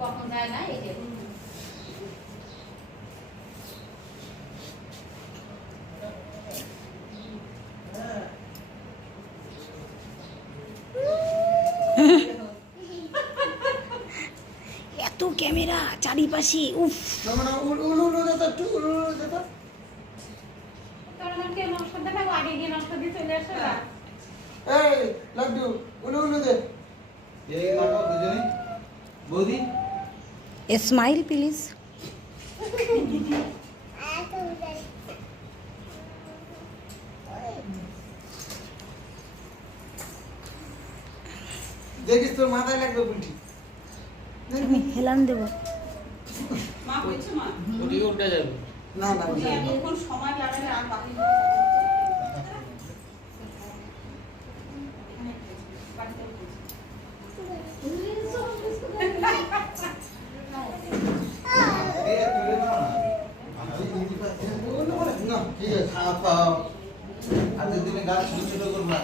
কখন যায় না এই যে এত ক্যামেরা চারিপাশে উফ স্মাইল প্লিজ দেখিস তোর মাথায় লাগবে বুলটি আমি হেলান দেব মা কইছে মা ওটি উল্টে যাবে না না আমি এখন সময় লাগালে আর বাকি না ঠিক আছে খাওয়া আজকের দিনে গাছ ছোট ছোট করবা